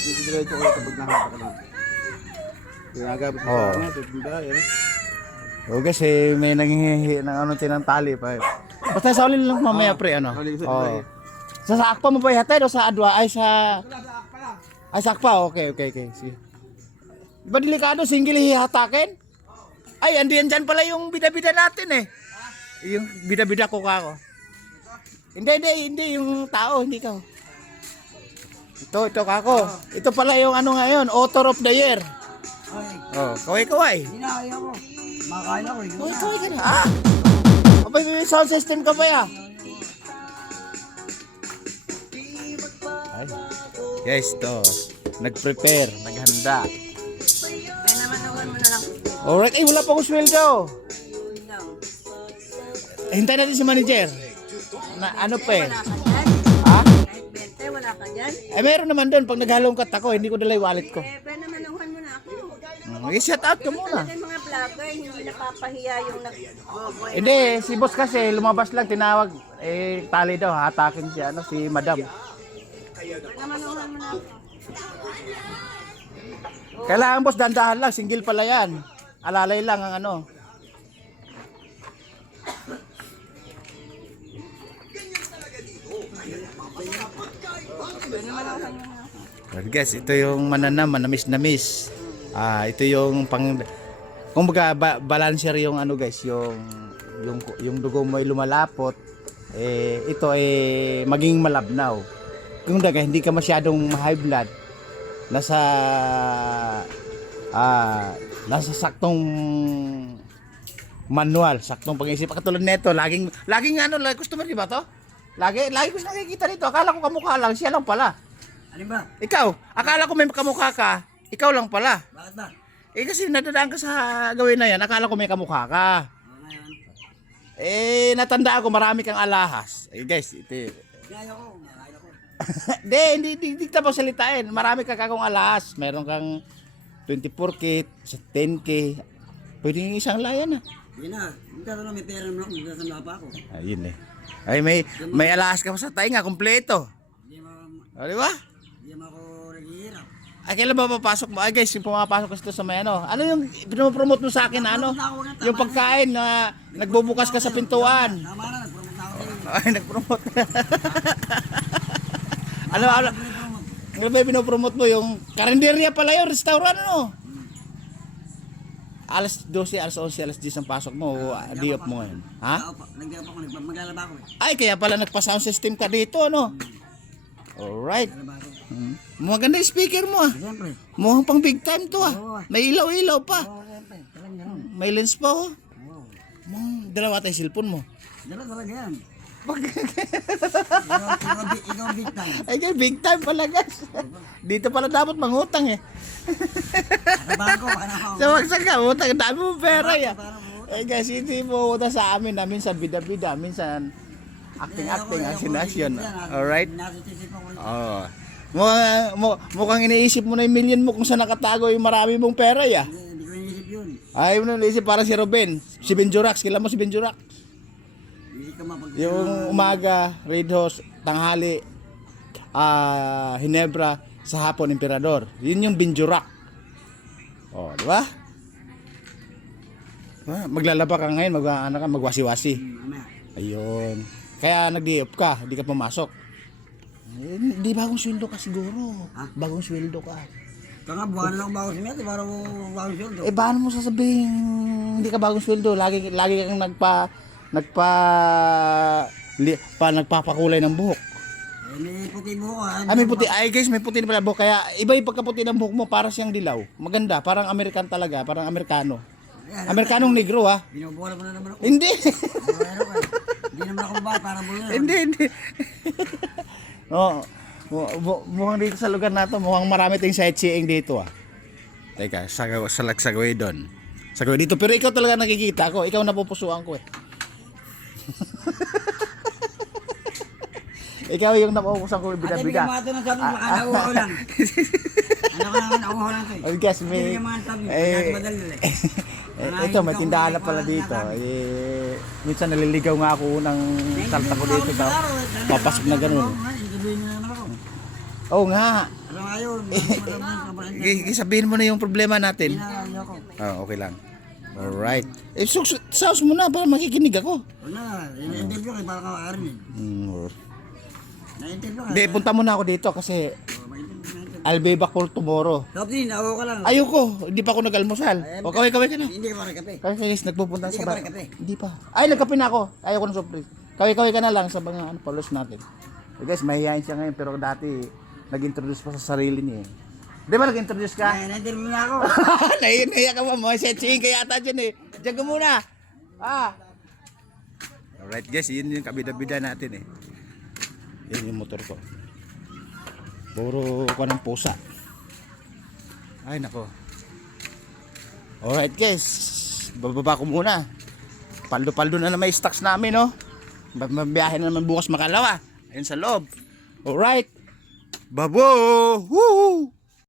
Diretso ko kapag nahapa ka lang. Ginagabit sa ano, titinda, yan. O kasi may nanghihingi ng ano ng tali pa. Basta sa ulil lang mamaya pre ano. Oh. Sa sakpa mo ba ihatid o sa adwa ay sa sakpa. Okay. Sige. Ba delikado single hihatakin? Ay, andiyan dyan pala yung bida-bida natin eh. Yung bida-bida ko kako. Hindi yung tao, hindi ka. Ito kako. Ito pala yung ano ngayon, author of the year. Oh, kaway. Hindi na kaya ko. Makain ako. Kaway ka na. Ah! Abay, may sound system ka ba ya? Ay. Guys, to. Nag-prepare, naghanda. Kaya naman nawan mo na lang. Alright, eh wala pa akong sweldo. Hintay natin si manager. Na, ano pa eh? Wala ka dyan? Ha? Kahit 20, wala ka dyan? Eh meron naman doon. Pag naghalong cut ako, hindi ko dala yung wallet ko. Kaya naman nawan mo na ako. Mag-shout out ka muna. Talagang mga vlogger, hindi napapahiya yung Hindi, si boss kasi lumabas lang, tinawag. Eh, tali daw, hatakin siya, ano, si madam. naman nawan mo na ako. Kailangan boss, dandahan lang, single pala yan. Alalay lang ang ano. Well, guys, ito yung manamis. Ito yung pang kumbaga balancer yung ano guys, yung dugo mo ay lumalapot. Ito maging malabnaw. Kung daga hindi ka masyadong high blood, nasa saktong manual, saktong pag-iisip. Katulad nito, laging ano, customer di ba to? Lagi ko siya nakikita dito. Akala ko kamukha lang, siya lang pala. Alin ba? Ikaw, akala ko may kamukha ka, ikaw lang pala. Bakit ba? Kasi nadadaan ka sa gawin na yan, akala ko may kamukha ka. Ngayon. Natandaan ko marami kang alahas. Guys, ito. Kaya ko, makain ako. Hindi ka pa salitain. Marami ka kagong alahas. Meron kang 24K, 10K. Pwede yung isang layan ah. Hindi na. Hindi ka may pera naman ako. Hindi na pa ako. Ayun eh. Ay, may alahas ka pa sa tainga, kompleto. Hindi mo, O, di ba? hindi mo ako naghihirap. Ay, kailan ba papasok mo? Ay guys, yung pumapasok kasi ito sa may ano. Ano yung pinopromote mo sa akin na ano? Yung pagkain na nagbubukas ka sa pintuan. Tama na, nagpromote ako sa'yo. Ay, nagpromote. ano? Ano ba yung pinopromote mo? Yung karinderya pala yun, restaurant ano? Alas 12, alas 11, alas 10 ang pasok mo o day off mo ngayon? Ha? Nagdiyan pa ako, maglalaba ako eh. Ay, kaya pala nagpa-sound system ka dito, ano? Alright. Maglalaba ako. Maganda yung speaker mo ah. Siyempre. Mukhang pang big time to ah. May ilaw-ilaw pa. Oo, siyempre. Talagang gano'n. May lens pa oh. Oo. Dalawa tayo cellphone mo. Dala talaga yan. Bakit? Ikaw big time. Ay, big time pala guys. Dito pala dapat mangutang eh. Kasabahan ko, baka na ako. Sa wagsak ka, utang. Dami mo pera ya. Ay guys, hindi mo utang sa amin na minsan bida-bida, minsan acting-acting, action-action. Alright? Nasisisip ako. Oo. Mukhang iniisip mo na yung million mo kung saan nakatago yung marami mong pera ya. Hindi ko inisip yun. Ayaw mo na naisip para si Ruben. Si Benjurax, kailan mo si Benjurax? Hindi ka mapag... Yung umaga, Red Horse, tanghali, Hinebra, sa hapon, Emperador. Yun yung Benjurax. O, di ba? Maglalaba ka ngayon, magwasi-wasi. Mamaya. Ayun. Kaya nag-day-off ka, hindi ka pumasok. Hindi bagong sweldo ka siguro. Ha? Bagong sweldo ka. Ito nga, buwan lang bagong simete, para bagong sweldo. Paano mo sasabihin hindi ka bagong sweldo? Lagi kang nagpapakulay ng buhok. May puti buhok ha. May puti. Ay guys, may puti na pala buhok. Kaya iba yung pagkaputi ng buhok mo, para siyang dilaw. Maganda, parang American talaga, parang Amerikano. Amerikanong negro ha. Binubuhala mo na naman ako. Hindi. Buhero ka. Hindi naman ako ba para buhero. hindi. Mukhang dito sa lugar na to, mukhang marami tayong sightseeing dito ah. Teka, sagaway doon. Sagaway dito, pero ikaw talaga nakikita ko, ikaw napupusuan ko eh. Ikaw yung napupusuan ko Ate, bida-bida. bigyan mo ito ng sabi, makalawa ko lang. Ano ka naman, ako lang ito eh. Oh, guys, may Bigyan mo ang sabi, madali eh. ito may tindahan na pala dito. Minsan naliligaw nga ako ng salta ko dito daw. Papasok na ganun. Oo nga. Ano nga yun? Sabihin mo na yung problema natin. Ayoko. Okay lang. Alright. Saos mo na para makikinig ako. Wala, in-interview kayo para makakarinig. Na-interview ka. Hindi, punta muna ako dito kasi Ma-interview. I'll be back for tomorrow. Kaptin, ako ka lang. Ayoko, hindi pa ako nag-almusal. O kaway-kaway ka na. Hindi ka pa kape. Kasi guys, nagpupunta Hindi sa ka pa kape. Hindi pa. Ay, nagkape na ako. Ayoko ng surprise. Kaway-kaway ka na lang sa mga followers natin. Guys, mahihayin siya ngayon pero dati nag-introduce pa sa sarili niya. Di ba nag-introduce ka? Na-interview na ako. Naiya ka pa mo. Setching ka yata dyan eh. Diyan ka muna. Alright guys, yun yung kabida-bida natin eh. Yun yung motor ko. Puro ko ng pusa. Ay nako. Alright guys, bababa ko muna. Paldo-paldo na may stocks namin no. Mabiyahe na naman bukas Makalawa. Ayun sa loob. Alright. Babo! Woo!